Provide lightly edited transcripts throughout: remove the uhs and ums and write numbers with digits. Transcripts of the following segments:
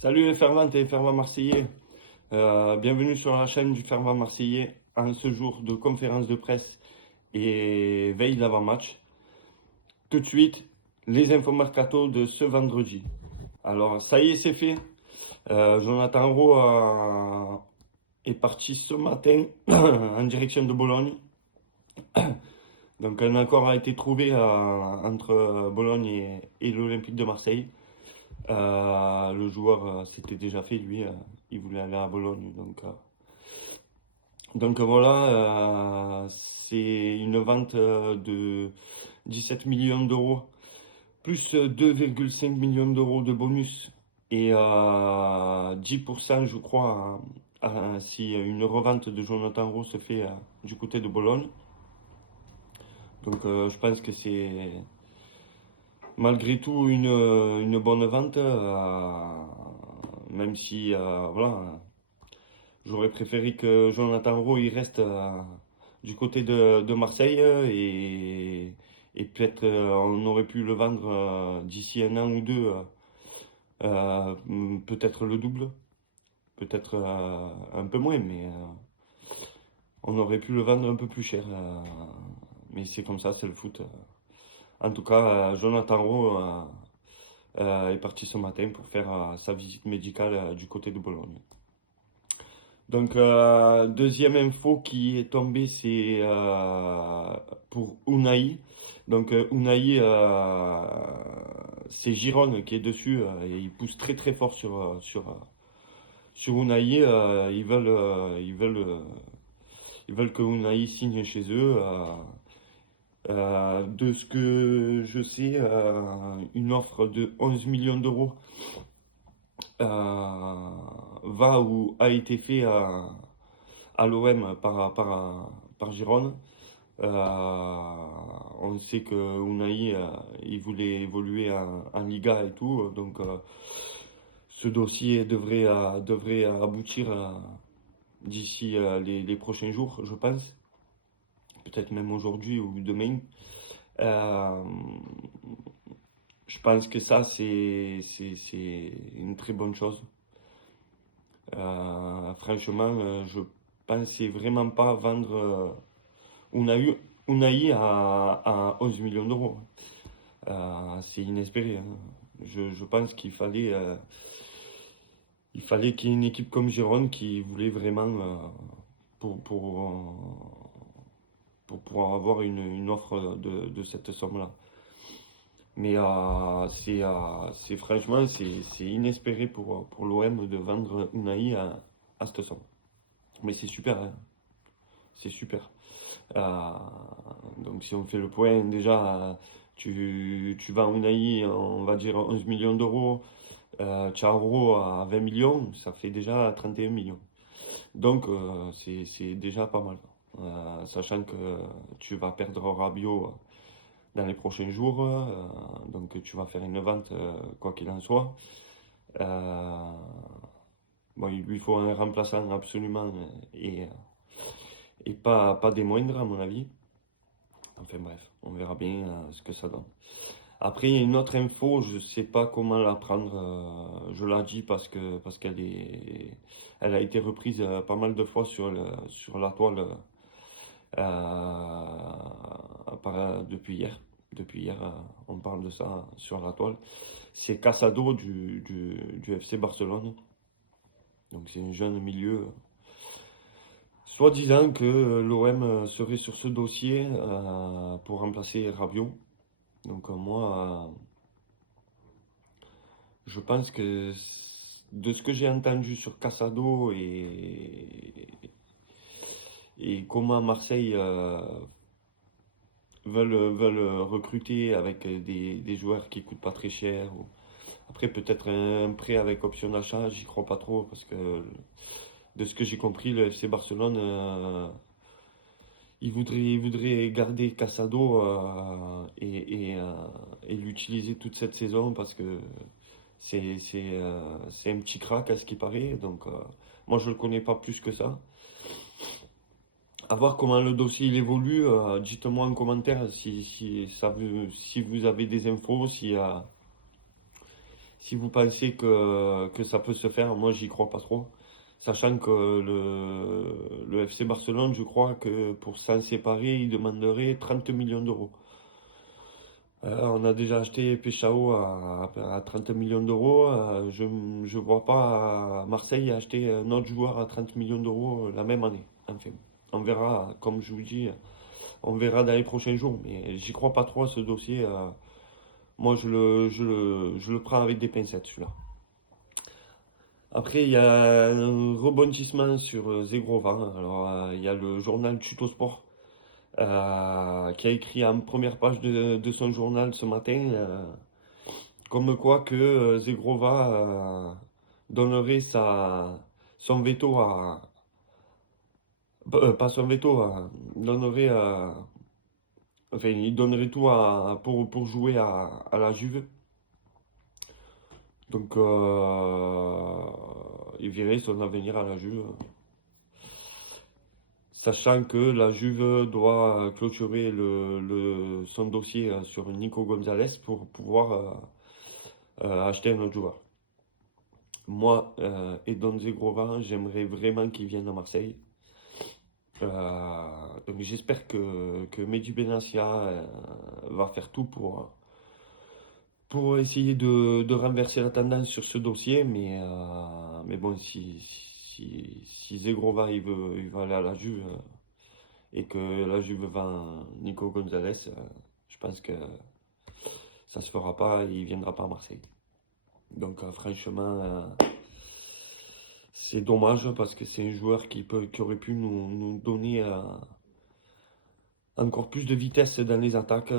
Salut les ferventes et les fervents marseillais. Bienvenue sur la chaîne du fervent marseillais en ce jour de conférence de presse et veille d'avant-match. Tout de suite, les infos mercato de ce vendredi. Alors, ça y est, c'est fait. Jonathan Rowe est parti ce matin en direction de Bologne. Donc, un accord a été trouvé entre Bologne et l'Olympique de Marseille. Le joueur, c'était déjà fait, lui, il voulait aller à Bologne. Donc voilà, c'est une vente de 17 millions d'euros, plus 2,5 millions d'euros de bonus et 10%, je crois, si une revente de Jonathan Rowe se fait du côté de Bologne. Donc je pense que c'est malgré tout une bonne vente, même si voilà, j'aurais préféré que Jonathan Rowe il reste du côté de Marseille et peut-être on aurait pu le vendre d'ici un an ou deux, peut-être le double, peut-être un peu moins, mais on aurait pu le vendre un peu plus cher. Mais c'est comme ça, c'est le foot. En tout cas, Jonathan Rowe est parti ce matin pour faire sa visite médicale du côté de Bologne. Donc, deuxième info qui est tombée, c'est pour Unai. Donc, Unai, c'est Giron qui est dessus et il pousse très très fort sur Unai. Ils veulent que Unai signe chez eux. De ce que je sais, une offre de 11 millions d'euros va ou a été fait à l'OM par Giron. On sait que Unai il voulait évoluer en Liga et tout, donc ce dossier devrait aboutir d'ici les prochains jours, je pense, peut-être même aujourd'hui ou demain. Euh, je pense que ça c'est une très bonne chose. Franchement, je pensais vraiment pas vendre Unai à 11 millions d'euros. C'est inespéré, hein. Je pense il fallait qu'il y ait une équipe comme Giron qui voulait vraiment pour, pour, euh, pour pouvoir avoir une offre de cette somme-là. Mais c'est franchement, c'est inespéré pour l'OM de vendre Unai à cette somme. Mais c'est super, hein. C'est super. Euh, donc si on fait le point, déjà, tu vas en Unai, on va dire 11 millions d'euros, Thiago à 20 millions, ça fait déjà 31 millions. Donc c'est déjà pas mal. Sachant que tu vas perdre Rabiot dans les prochains jours, donc tu vas faire une vente quoi qu'il en soit. Euh, bon, il lui faut un remplaçant absolument et pas des moindres à mon avis. Enfin bref, on verra bien ce que ça donne. Après, il y a une autre info, je sais pas comment la prendre. Je la dis parce elle a été reprise pas mal de fois sur la toile depuis hier. Depuis hier, on parle de ça sur la toile. C'est Casado du FC Barcelone. Donc c'est un jeune milieu. Soi-disant que l'OM serait sur ce dossier pour remplacer Rabiot. Donc moi, je pense que de ce que j'ai entendu sur Casado et comment Marseille veulent recruter avec des joueurs qui coûtent pas très cher. Après, peut-être un prêt avec option d'achat, j'y crois pas trop parce que de ce que j'ai compris, le FC Barcelone, il voudrait garder Casado et l'utiliser toute cette saison parce que c'est un petit crack à ce qui paraît. Donc, moi, je le connais pas plus que ça. À voir comment le dossier il évolue. Dites-moi en commentaire si vous avez des infos, Si vous pensez que ça peut se faire, moi j'y crois pas trop. Sachant que le FC Barcelone, je crois que pour s'en séparer, il demanderait 30 millions d'euros. On a déjà acheté Peshao à 30 millions d'euros. Je ne vois pas Marseille acheter un autre joueur à 30 millions d'euros la même année. Enfin, on verra, comme je vous dis, on verra dans les prochains jours. Mais j'y crois pas trop à ce dossier. Moi, je le prends avec des pincettes, celui-là. Après, il y a un rebondissement sur Zegrova. Alors, il y a le journal Tutosport qui a écrit en première page de son journal ce matin, comme quoi que Zegrova donnerait son veto pas son veto, donnerait, enfin, il donnerait tout pour jouer à la Juve. Donc, il verrait son avenir à la Juve. Sachant que la Juve doit clôturer son dossier sur Nico Gonzalez pour pouvoir acheter un autre joueur. Moi, Edon Zegrova, j'aimerais vraiment qu'il vienne à Marseille. Donc j'espère que Mehdi Benassia va faire tout pour essayer de renverser la tendance sur ce dossier. Mais bon, si Zegrova il veut aller à la Juve et que la Juve vend Nico Gonzalez, je pense que ça se fera pas et il viendra pas à Marseille. Donc franchement, c'est dommage parce que c'est un joueur qui aurait pu nous donner encore plus de vitesse dans les attaques.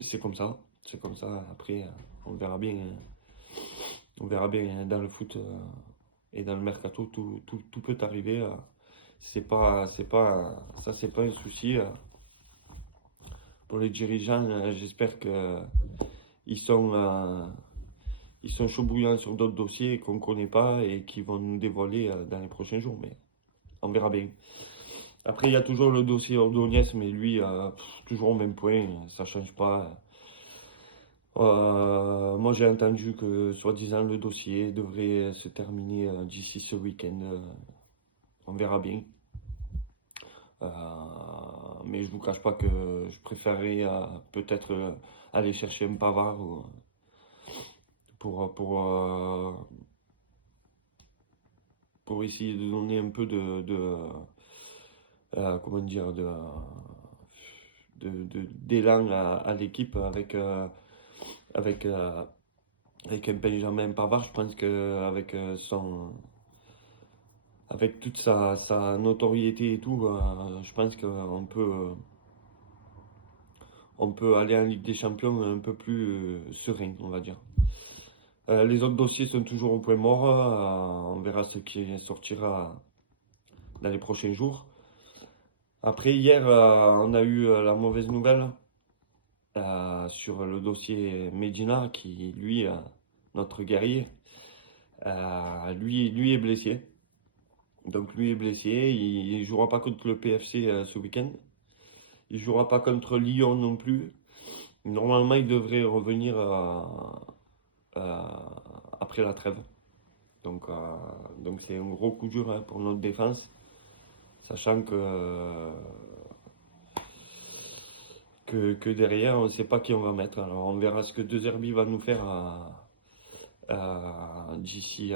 C'est comme ça, c'est comme ça. Après, on verra bien. On verra bien dans le foot et dans le mercato, tout peut arriver. C'est pas un souci pour les dirigeants. J'espère que ils sont, euh, ils sont chauds bouillants sur d'autres dossiers qu'on ne connaît pas et qui vont nous dévoiler dans les prochains jours. Mais on verra bien. Après, il y a toujours le dossier Ordonez, mais lui, toujours au même point, ça change pas. Moi, j'ai entendu que, soi-disant, le dossier devrait se terminer d'ici ce week-end. On verra bien. Euh, mais je vous cache pas que je préférerais peut-être aller chercher un Pavard pour, pour, euh, pour essayer de donner un peu comment dire, d'élan à l'équipe avec, euh, avec un Benjamin Pavard. Je pense qu'avec avec toute sa notoriété et tout, je pense on peut aller en Ligue des Champions un peu plus serein, on va dire. Les autres dossiers sont toujours au point mort. On verra ce qui sortira dans les prochains jours. Après, hier, on a eu la mauvaise nouvelle sur le dossier Medina, qui, lui, notre guerrier, lui est blessé. Donc, lui est blessé. Il ne jouera pas contre le PFC ce week-end. Il ne jouera pas contre Lyon non plus. Normalement, il devrait revenir euh, après la trêve. Donc c'est un gros coup dur pour notre défense, sachant que derrière, on ne sait pas qui on va mettre. Alors on verra ce que De Zerbi va nous faire d'ici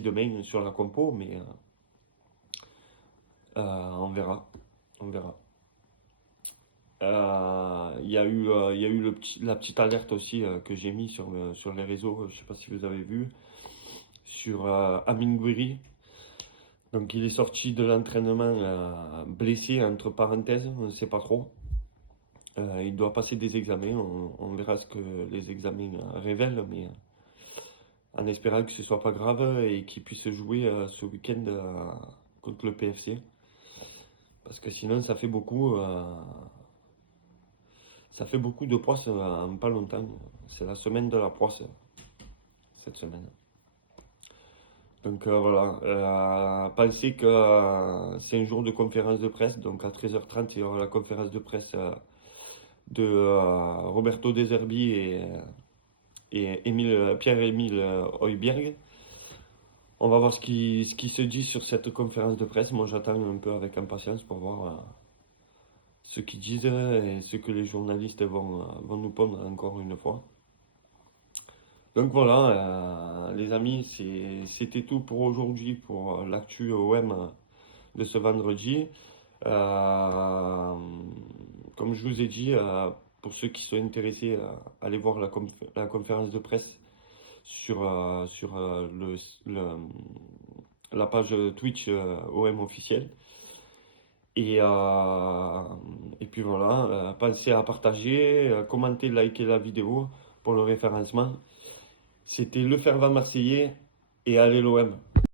demain sur la compo, mais on verra. On verra. Il y a eu la petite alerte aussi que j'ai mis sur les réseaux, je ne sais pas si vous avez vu, sur Amin Gouiri. Donc il est sorti de l'entraînement blessé, entre parenthèses, on ne sait pas trop. Il doit passer des examens, on verra ce que les examens révèlent, mais en espérant que ce soit pas grave et qu'il puisse jouer ce week-end contre le PFC. Parce que sinon ça fait beaucoup de poisse en pas longtemps. C'est la semaine de la poisse cette semaine. Donc voilà, pensez que c'est un jour de conférence de presse, donc à 13h30 il y aura la conférence de presse de Roberto De Zerbi et Pierre-Émile Højbjerg. On va voir ce qui se dit sur cette conférence de presse. Moi, j'attends un peu avec impatience pour voir ce qu'ils disent et ce que les journalistes vont nous pondre encore une fois. Donc voilà, les amis, c'était tout pour aujourd'hui, pour l'actu OM de ce vendredi. Euh, Comme je vous ai dit, pour ceux qui sont intéressés, allez voir la conférence de presse sur la page Twitch OM officielle. Et puis voilà, pensez à partager, commenter, liker la vidéo pour le référencement. C'était le fervent marseillais et allez l'OM.